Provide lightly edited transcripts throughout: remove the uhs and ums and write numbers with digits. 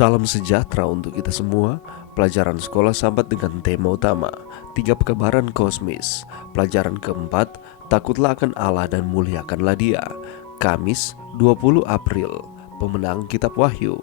Salam sejahtera untuk kita semua. Pelajaran sekolah Sabat dengan tema utama 3 kebenaran kosmis. Pelajaran keempat, takutlah akan Allah dan muliakanlah Dia. Kamis 20 April. Pemenang Kitab Wahyu.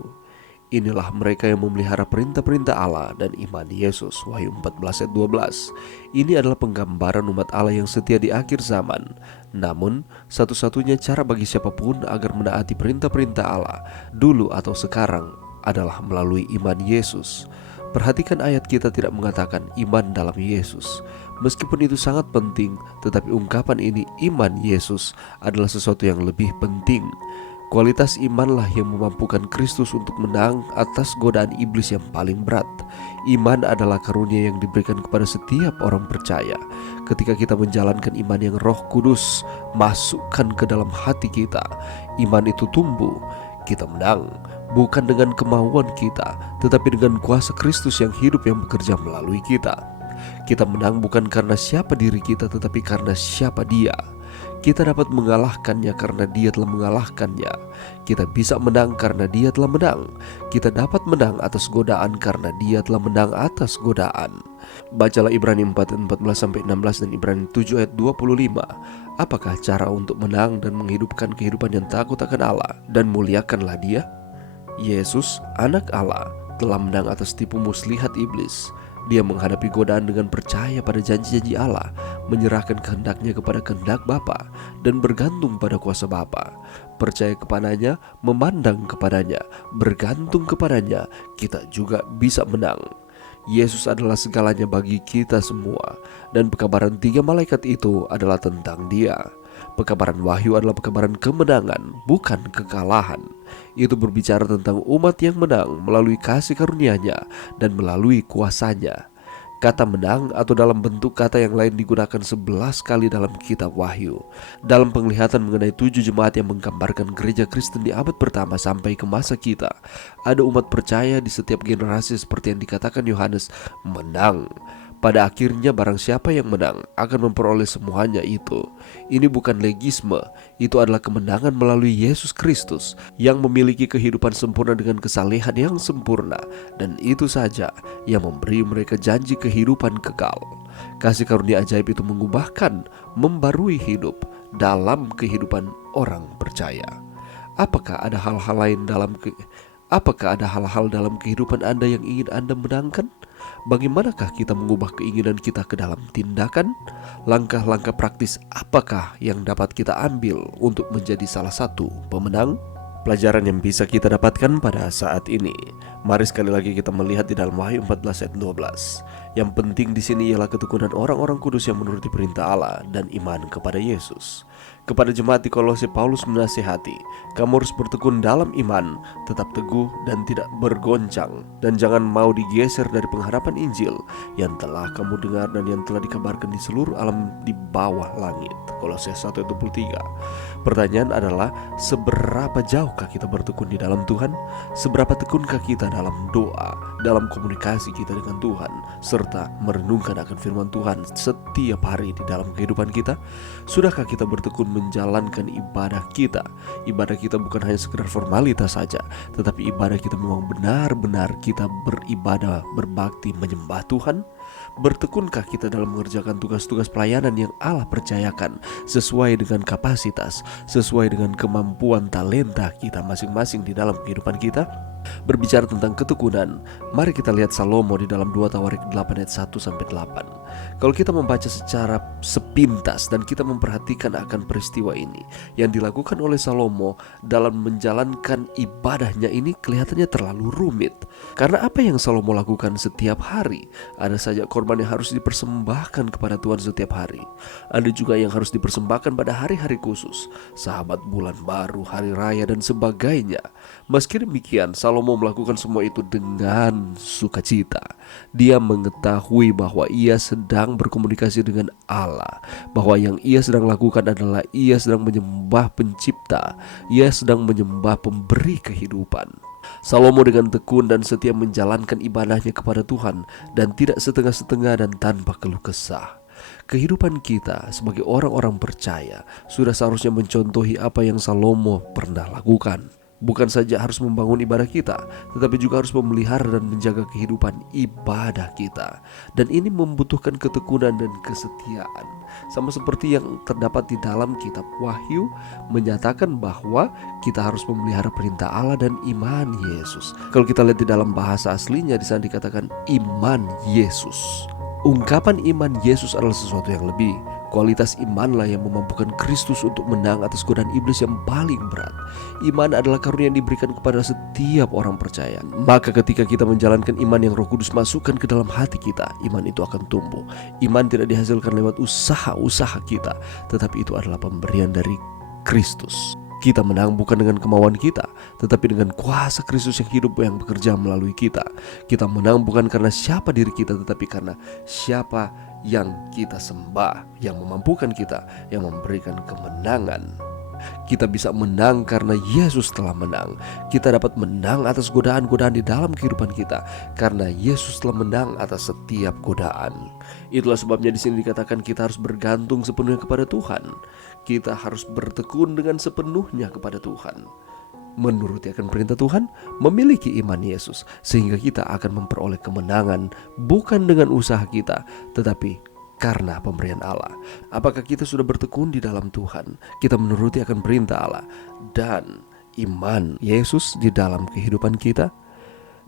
Inilah mereka yang memelihara perintah-perintah Allah dan iman Yesus. Wahyu 14 ayat 12. Ini adalah penggambaran umat Allah yang setia di akhir zaman. Namun, satu-satunya cara bagi siapapun agar menaati perintah-perintah Allah, dulu atau sekarang, adalah melalui iman Yesus. Perhatikan ayat kita tidak mengatakan iman dalam Yesus. Meskipun itu sangat penting, tetapi ungkapan ini iman Yesus adalah sesuatu yang lebih penting. Kualitas imanlah yang memampukan Kristus untuk menang atas godaan iblis yang paling berat. Iman adalah karunia yang diberikan kepada setiap orang percaya. Ketika kita menjalankan iman yang Roh Kudus masukkan ke dalam hati kita, iman itu tumbuh. Kita menang, bukan dengan kemauan kita, tetapi dengan kuasa Kristus yang hidup yang bekerja melalui kita. Kita menang bukan karena siapa diri kita, tetapi karena siapa Dia. Kita dapat mengalahkannya karena Dia telah mengalahkannya. Kita bisa menang karena Dia telah menang. Kita dapat menang atas godaan karena Dia telah menang atas godaan. Bacalah Ibrani 4:14-16 dan Ibrani 7 ayat 25. Apakah cara untuk menang dan menghidupkan kehidupan yang takut akan Allah dan muliakanlah Dia? Yesus, anak Allah, telah menang atas tipu muslihat iblis. Dia menghadapi godaan dengan percaya pada janji-janji Allah, menyerahkan kehendaknya kepada kehendak Bapa, dan bergantung pada kuasa Bapa. Percaya kepadanya, memandang kepadanya, bergantung kepadanya, kita juga bisa menang. Yesus adalah segalanya bagi kita semua, dan pekabaran 3 malaikat itu adalah tentang Dia. Pekabaran Wahyu adalah pekabaran kemenangan, bukan kekalahan. Itu berbicara tentang umat yang menang melalui kasih karunia-Nya dan melalui kuasanya. Kata menang atau dalam bentuk kata yang lain digunakan 11 kali dalam kitab Wahyu. Dalam penglihatan mengenai 7 jemaat yang menggambarkan gereja Kristen di abad pertama sampai ke masa kita, ada umat percaya di setiap generasi seperti yang dikatakan Yohanes, menang. Pada akhirnya barang siapa yang menang akan memperoleh semuanya itu. Ini bukan legisme, itu adalah kemenangan melalui Yesus Kristus yang memiliki kehidupan sempurna dengan kesalehan yang sempurna. Dan itu saja yang memberi mereka janji kehidupan kekal. Kasih karunia ajaib itu mengubahkan, membarui hidup dalam kehidupan orang percaya. Apakah ada hal-hal dalam kehidupan Anda yang ingin Anda menangkan? Bagaimanakah kita mengubah keinginan kita ke dalam tindakan? Langkah-langkah praktis apakah yang dapat kita ambil untuk menjadi salah satu pemenang? Pelajaran yang bisa kita dapatkan pada saat ini. Mari sekali lagi kita melihat di dalam Wahyu 14 ayat 12. Yang penting di sini ialah ketekunan orang-orang kudus yang menuruti perintah Allah dan iman kepada Yesus. Kepada jemaat di Kolose, Paulus menasihati, kamu harus bertekun dalam iman, tetap teguh dan tidak bergoncang, dan jangan mau digeser dari pengharapan Injil yang telah kamu dengar dan yang telah dikabarkan di seluruh alam di bawah langit. Kolose 1:23. Pertanyaan adalah, seberapa jauhkah kita bertekun di dalam Tuhan? Seberapa tekunkah kita dalam doa, dalam komunikasi kita dengan Tuhan, serta merenungkan akan firman Tuhan setiap hari di dalam kehidupan kita? Sudahkah kita bertekun menjalankan ibadah kita? Ibadah kita bukan hanya sekedar formalitas saja, tetapi ibadah kita memang benar-benar kita beribadah, berbakti, menyembah Tuhan. Bertekunkah kita dalam mengerjakan tugas-tugas pelayanan yang Allah percayakan sesuai dengan kapasitas, sesuai dengan kemampuan talenta kita masing-masing di dalam kehidupan kita? Berbicara tentang ketekunan, mari kita lihat Salomo di dalam 2 Tawarik 8 ayat 1-8. Kalau kita membaca secara sepintas dan kita memperhatikan akan peristiwa ini yang dilakukan oleh Salomo dalam menjalankan ibadahnya ini kelihatannya terlalu rumit. Karena apa yang Salomo lakukan setiap hari? Ada saja korban yang harus dipersembahkan kepada Tuhan setiap hari. Ada juga yang harus dipersembahkan pada hari-hari khusus, sahabat bulan baru, hari raya dan sebagainya. Meski demikian, Salomo melakukan semua itu dengan sukacita. Dia mengetahui bahwa ia sedang berkomunikasi dengan Allah, bahwa yang ia sedang lakukan adalah ia sedang menyembah pencipta, ia sedang menyembah pemberi kehidupan. Salomo dengan tekun dan setia menjalankan ibadahnya kepada Tuhan dan tidak setengah-setengah dan tanpa keluh kesah. Kehidupan kita sebagai orang-orang percaya sudah seharusnya mencontohi apa yang Salomo pernah lakukan. bukan saja harus membangun ibadah kita, tetapi juga harus memelihara dan menjaga kehidupan ibadah kita. Dan ini membutuhkan ketekunan dan kesetiaan. Sama seperti yang terdapat di dalam kitab Wahyu, menyatakan bahwa kita harus memelihara perintah Allah dan iman Yesus. Kalau kita lihat di dalam bahasa aslinya, di sana dikatakan iman Yesus. Ungkapan iman Yesus adalah sesuatu yang lebih. Kualitas imanlah yang memampukan Kristus untuk menang atas godaan iblis yang paling berat. Iman adalah karunia yang diberikan kepada setiap orang percaya. Maka ketika kita menjalankan iman yang Roh Kudus masukkan ke dalam hati kita, iman itu akan tumbuh. Iman tidak dihasilkan lewat usaha-usaha kita, tetapi itu adalah pemberian dari Kristus. Kita menang bukan dengan kemauan kita, tetapi dengan kuasa Kristus yang hidup yang bekerja melalui kita. Kita menang bukan karena siapa diri kita, tetapi karena siapa yang kita sembah, yang memampukan kita, yang memberikan kemenangan. Kita bisa menang karena Yesus telah menang. Kita dapat menang atas godaan-godaan di dalam kehidupan kita karena Yesus telah menang atas setiap godaan. Itulah sebabnya di sini dikatakan kita harus bergantung sepenuhnya kepada Tuhan. Kita harus bertekun dengan sepenuhnya kepada Tuhan, menuruti akan perintah Tuhan, memiliki iman Yesus, sehingga kita akan memperoleh kemenangan bukan dengan usaha kita, tetapi karena pemberian Allah. Apakah kita sudah bertekun di dalam Tuhan? Kita menuruti akan perintah Allah dan iman Yesus di dalam kehidupan kita?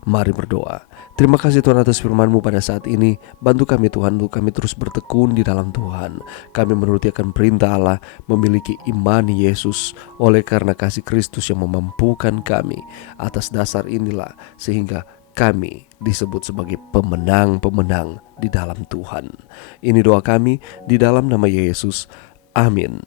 Mari berdoa. Terima kasih Tuhan atas firman-Mu pada saat ini. Bantu kami Tuhan untuk kami terus bertekun di dalam Tuhan. Kami menuruti akan perintah Allah, memiliki iman Yesus oleh karena kasih Kristus yang memampukan kami. Atas dasar inilah sehingga kami disebut sebagai pemenang-pemenang di dalam Tuhan. Ini doa kami di dalam nama Yesus. Amin.